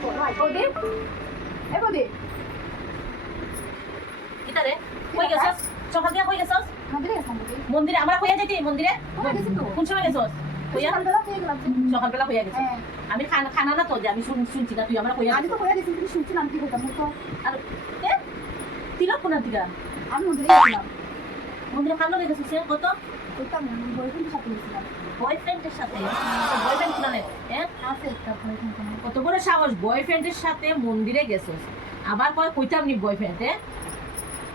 প্রদীপ এ প্রদীপ কিতারে কই গেছস সকাল দিয়া কই গেছস মন্দিরে গেছিলাম প্রদীপ মন্দিরে আমরা কইয়া যাইতি মন্দিরে কোথায় গেছি তো কোন সময় গেছস কইয়া সকালবেলা পেয়ে গেলাম সকালবেলা কইয়া গেছস হ্যাঁ আমি খানা না তো যে আমি শুনছি না তুই আমরা কইয়া আমি তো কইয়া গেছি কিন্তু শুনছিলাম কি বলতাম তো আর এ তিলক কোনা দিগা আমি মন্দিরে গেছিলাম মন্দিরে ভালো লেগেছে সে কত ওইটা বয়ফ্রেন্ডের সাথে গেছিলাম বয়ফ্রেন্ডের সাথে বয়ফ্রেন্ড কোনা নেই হ্যাঁ আছে একটা বয়ফ্রেন্ড কত বড় সাহস বয়ফ্রেন্ডের সাথে মন্দিরে গেছস আবার কয় কইতাম নি বয়ফ্রেন্ড হ্যাঁ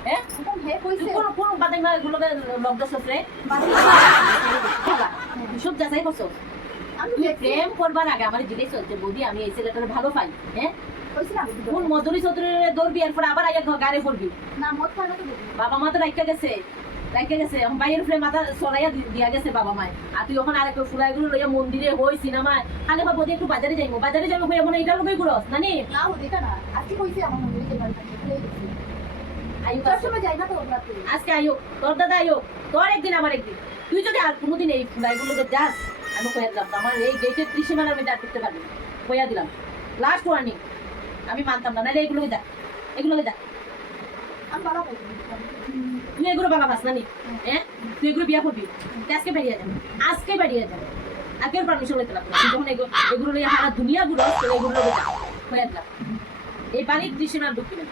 হ্যাঁ এখন হে কইছে কোন কোন বাদে না এগুলো লক দছস রে সব যাচাই করছস আমি তুই প্রেম করবার আগে আমার জিজ্ঞেস হচ্ছে বৌদি আমি এই ছেলেটার ভালো পাই হ্যাঁ কইছিলাম কোন মধুরি চৌধুরীর দৌড়বি এরপর আবার আগে গাড়ি পড়বি না মত খাই না তো বাবা মা তো রাইখা গেছে এখন বাইরের উপরে মাথা সরাইয়া দিয়া গেছে বাবা মায় আর তুই ওখানে আরেকটা ফুলাইগুলো লইয়া মন্দিরে হই সিনেমায় খালি বা বৌদি একটু বাজারে যাইবো হইয়া মনে এটা লোকই ঘুরস নানি না ওদিকে না আজকে কইছে আমার মন্দিরে যাবার থাকে ভুলে গেছি আয়ু তোর সময় যাই না তো রাতে আজকে আয়ো তোর দাদা আয়ো তোর একদিন আমার একদিন তুই যদি আর কোনোদিন এই ফুলাইগুলোতে যাস আমি কইয়া দিলাম আমার এই গেটের ত্রিসীমানার আমি দাঁড় করতে পারবি কইয়া দিলাম লাস্ট ওয়ার্নিং আমি মানতাম না নাহলে এগুলোকে দেখ আমি বালা পাই তুই এগুলো বাবা বাস নানি হ্যাঁ তুই এগুলো বিয়া করবি আজকে বেরিয়ে যাবে আগের পারমিশন লইতে লাগবে তুই যখন এগুলো নিয়ে সারা দুনিয়া ঘুরো এগুলো হয়ে দিলাম এই বাড়ির ত্রিসীমানার ঢুকবি না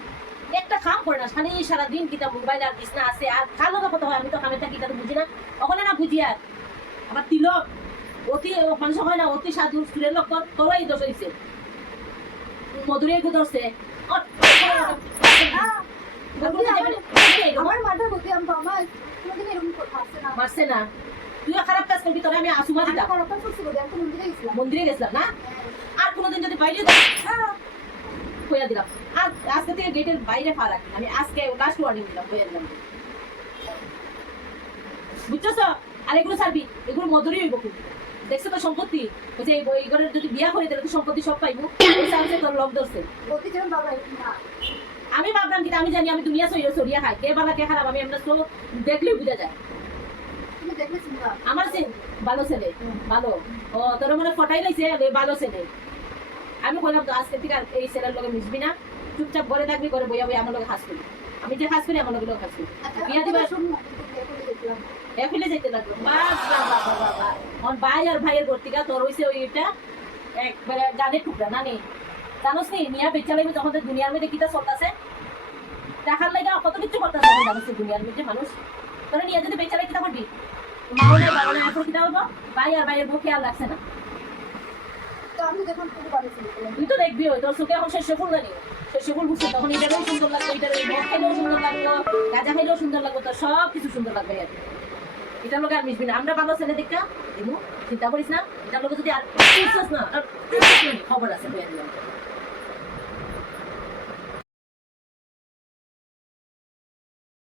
একটা কাম করে না সারাদিন কিতা মোবাইল আর বিছনা আছে আর কালো কথা হয় আমি তো কামে থাকি এটা বুঝি না ওখানে না বুঝি আর আমার তিলক অতি মানুষ হয় না অতি সাধু স্কুলের লোক তোরাই দোষ হয়েছে মধুরে ধরছে আমার মাথার মধ্যে আমি বাবা কোনোদিন এরকম কথা আসছে না মারছে না তুই খারাপ কাজ করবি তোরা আমি আসুমা দিতাম খারাপ কাজ করছি বলে আমি মন্দিরে গেছিলাম মন্দিরে গেছিলাম না আর কোনোদিন যদি বাইরে কইয়া দিলাম আর আজকে থেকে গেটের বাইরে পা রাখি আমি আজকে লাস্ট ওয়ার্নিং দিলাম কইয়া দিলাম বুঝছস আর এগুলো ছাড়বি এগুলো মধুরই হইব খুব দেখছো তো সম্পত্তি বলছে এই ঘরের যদি বিয়া করে তাহলে তো সম্পত্তি সব পাইবো এই সামনে তোর লক ধরছে বলতে যেন বাবা এরকম না আমি ভাবলাম কি আমি জানি আমি দুনিয়া সরিয়া খাই কে বালা কে খারাপ আমি এমন তো দেখলেই বুঝা যায় তুমি দেখেছি না আমার সে ভালো ছেলে ভালো ও তোর মনে ফটাই লাইছে ভালো ছেলে আমি বললাম তো আজকে থেকে আর এই ছেলের লগে মিশবি না চুপচাপ ঘরে থাকবি ঘরে বইয়া বইয়া আমার লগে হাস করি আমি যে হাস করি আমার লগে হাস করি বিয়া দিবা এফিলে যেতে লাগলো বাবা আমার ভাই আর ভাইয়ের ভর্তিকা তোর হইছে ওইটা একবারে গানে টুকরা না নেই জানোস নি নিয়া বেচা লাগবে যখন দুনিয়ার মধ্যে কিটা চলতেছে দেখার লাগে কত কিছু করতেছে জানোস দুনিয়ার মধ্যে মানুষ তোরা নিয়ে যদি বেচা লাগে কিটা করবি মাও নাই বাবা নাই এখন কিটা হইব ভাই আর ভাইয়ের বউ খেয়াল রাখছে না তো আমি যখন তুমি বলেছি তুই তো দেখবি ওই তোর চোখে এখন শেষে ফুল জানি শেষে ফুল বুঝছে তখন এটারও সুন্দর লাগবে এটার ওই মদ খাইলেও সুন্দর লাগলো গাঁজা খাইলেও সুন্দর লাগলো তোর সব কিছু সুন্দর লাগবে আর এটার লোক আর মিশবি না আমরা ভালো ছেলে দেখা চিন্তা করিস না এটার লোক যদি আর খবর আছে